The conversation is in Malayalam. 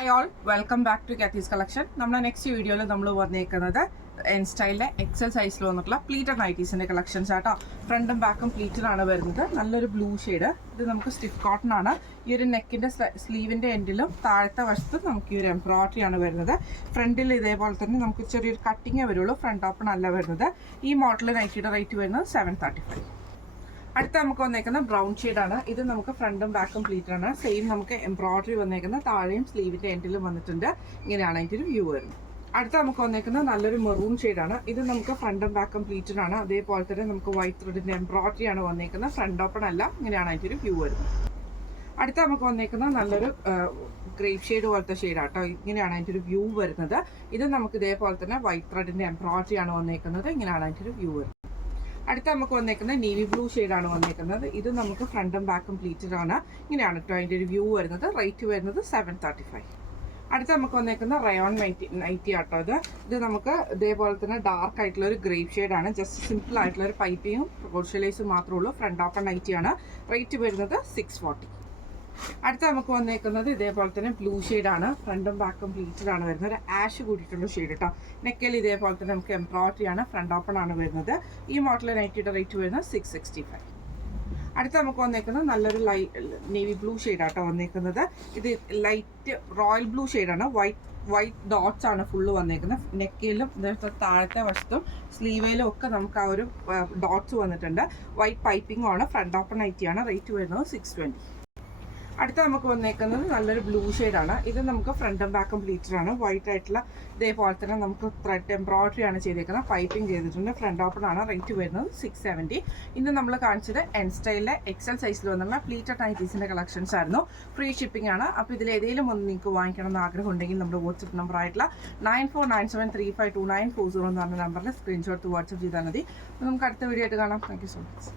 Hi all, welcome back to Kathy's collection. നമ്മുടെ നെക്സ്റ്റ് വീഡിയോയിൽ നമ്മൾ വന്നേക്കുന്നത് എൻ സ്റ്റൈലിലെ എക്സൽ സൈസിൽ വന്നിട്ടുള്ള പ്ലീറ്റഡ് നൈറ്റീസിൻ്റെ കളക്ഷൻസ് ആട്ടോ. ഫ്രണ്ടും ബാക്കും പ്ലീറ്റഡ് ആണ് വരുന്നത്. നല്ലൊരു ബ്ലൂ ഷെയ്ഡ്. ഇത് നമുക്ക് സ്റ്റിഫ് കോട്ടൺ ആണ്. ഈ ഒരു നെക്കിൻ്റെ സ്ലീവിൻ്റെ എൻഡിലും താഴത്തെ വശത്തും നമുക്ക് ഈ ഒരു എംബ്രോയിഡറി ആണ് വരുന്നത്. ഫ്രണ്ടിൽ ഇതേപോലെ തന്നെ നമുക്ക് ചെറിയൊരു കട്ടിങ്ങേ വരുള്ളൂ, ഫ്രണ്ട് ഓപ്പൺ അല്ല വരുന്നത്. ഈ മോഡൽ നൈറ്റിയുടെ റേറ്റ് വരുന്നത് 735. അടുത്ത നമുക്ക് വന്നേക്കുന്ന ബ്രൗൺ ഷെയ്ഡാണ്. ഇത് നമുക്ക് ഫ്രണ്ടും ബാക്കും പ്ലീറ്റഡ് ആണ്. സെയിം നമുക്ക് എംബ്രോയിഡറി വന്നേക്കുന്ന താഴെയും സ്ലീവിൻ്റെ എൻഡിലും വന്നിട്ടുണ്ട്. ഇങ്ങനെയാണ് അതിൻ്റെ ഒരു വ്യൂ വരുന്നത്. അടുത്ത നമുക്ക് വന്നേക്കുന്ന നല്ലൊരു മെറൂൺ ഷെയ്ഡാണ്. ഇത് നമുക്ക് ഫ്രണ്ടും ബാക്കും പ്ലീറ്റഡ് ആണ്. അതേപോലെ തന്നെ നമുക്ക് വൈറ്റ് ത്രെഡിൻ്റെ എംബ്രോയിഡറി ആണ് വന്നേക്കുന്നത്. ഫ്രണ്ട് ഓപ്പൺ അല്ല. ഇങ്ങനെയാണ് അതിൻ്റെ ഒരു വ്യൂ വരുന്നത്. അടുത്ത നമുക്ക് വന്നേക്കുന്ന നല്ലൊരു ഗ്രേപ്പ് ഷെയ്ഡ് പോലത്തെ ഷെയ്ഡാട്ടോ. ഇങ്ങനെയാണ് അതിൻ്റെ ഒരു വ്യൂ വരുന്നത്. ഇത് നമുക്ക് ഇതേപോലെ തന്നെ വൈറ്റ് ത്രെഡിൻ്റെ എംബ്രോയിഡറി ആണ് വന്നേക്കുന്നത്. ഇങ്ങനെയാണ് അതിൻ്റെ ഒരു വ്യൂ വരുന്നത്. അടുത്ത നമുക്ക് വന്നേക്കുന്നത് നേവി ബ്ലൂ ഷെയ്ഡാണ് വന്നേക്കുന്നത്. ഇത് നമുക്ക് ഫ്രണ്ടും ബാക്കും പ്ലീറ്റഡ് ആണ്. ഇങ്ങനെയാണ് കേട്ടോ അതിൻ്റെ ഒരു വ്യൂ വരുന്നത്. റേറ്റ് വരുന്നത് 735. അടുത്ത നമുക്ക് വന്നേക്കുന്ന റയോൺ നൈറ്റി ആട്ടോ. ഇത് നമുക്ക് ഇതേപോലെ തന്നെ ഡാർക്ക് ആയിട്ടുള്ള ഒരു ഗ്രേപ്പ് ഷെയ്ഡാണ്. ജസ്റ്റ് സിമ്പിൾ ആയിട്ടുള്ള ഒരു പൈപ്പിങ്ങും ക്രോഷ്യലൈസും മാത്രമേ ഉള്ളൂ. Front open നൈറ്റിയാണ്. റേറ്റ് വരുന്നത് 640. അടുത്ത നമുക്ക് വന്നേക്കുന്നത് ഇതേപോലെ തന്നെ ബ്ലൂ ഷെയ്ഡാണ്. ഫ്രണ്ടും ബാക്കും പ്ലീറ്റഡ് ആണ് വരുന്നത്. ഒരു ആഷ് കൂടിയിട്ടുള്ള ഷെയ്ഡ് കേട്ടോ. നെക്കിൽ ഇതേപോലെ തന്നെ നമുക്ക് എംബ്രോയിഡറി ആണ്. ഫ്രണ്ട് ഓപ്പൺ ആണ് വരുന്നത്. ഈ മോഡൽ നൈറ്റിയുടെ റേറ്റ് വരുന്നത് 665. അടുത്ത നമുക്ക് വന്നേക്കുന്നത് നല്ലൊരു നേവി ബ്ലൂ ഷെയ്ഡാട്ടോ വന്നേക്കുന്നത്. ഇത് ലൈറ്റ് റോയൽ ബ്ലൂ ഷെയ്ഡാണ്. വൈറ്റ് ഡോട്ട്സ് ആണ് ഫുള്ള് വന്നേക്കുന്നത്. നെക്കിലും താഴത്തെ വശത്തും സ്ലീവയിലും ഒക്കെ നമുക്ക് ആ ഒരു ഡോട്ട്സ് വന്നിട്ടുണ്ട്. വൈറ്റ് പൈപ്പിംഗും ആണ്. Front open നൈറ്റിയാണ്. റേറ്റ് വരുന്നത് 620. അടുത്ത നമുക്ക് വന്നേക്കുന്നത് നല്ലൊരു ബ്ലൂ ഷെയ്ഡാണ്. ഇത് നമുക്ക് ഫ്രണ്ടും ബാക്കും പ്ലീറ്റഡ് ആണ്. വൈറ്റ് ആയിട്ടുള്ള ഇതേപോലെ തന്നെ നമുക്ക് ത്രെഡ് എംബ്രോയിഡറി ആണ് ചെയ്തേക്കുന്നത്. പൈപ്പിംഗ് ചെയ്തിട്ടുണ്ട്. ഫ്രണ്ട് ഓപ്പൺ ആണ്. റേറ്റ് വരുന്നത് 670. ഇന്ന് നമ്മൾ കാണിച്ചത് എൻ സ്റ്റൈലിലെ എക്സൽ സൈസിൽ വന്നുള്ള പ്ലീറ്റഡ് നൈറ്റീസിൻ്റെ കളക്ഷൻസ് ആയിരുന്നു. ഫ്രീ ഷിപ്പിംഗ് ആണ്. അപ്പോൾ ഇതിൽ ഏതെങ്കിലും ഒന്ന് നിങ്ങൾക്ക് വാങ്ങിക്കണം എന്ന് ആഗ്രഹം ഉണ്ടെങ്കിൽ നമ്മുടെ വാട്സപ്പ് നമ്പർ ആയിട്ടുള്ള 9497352940 എന്ന് പറഞ്ഞ നമ്പറിൽ സ്ക്രീൻഷോട്ട് വാട്സപ്പ് ചെയ്താൽ മതി. നമുക്ക് അടുത്ത വീഡിയോ ആയിട്ട് കാണാം. Thank you so much.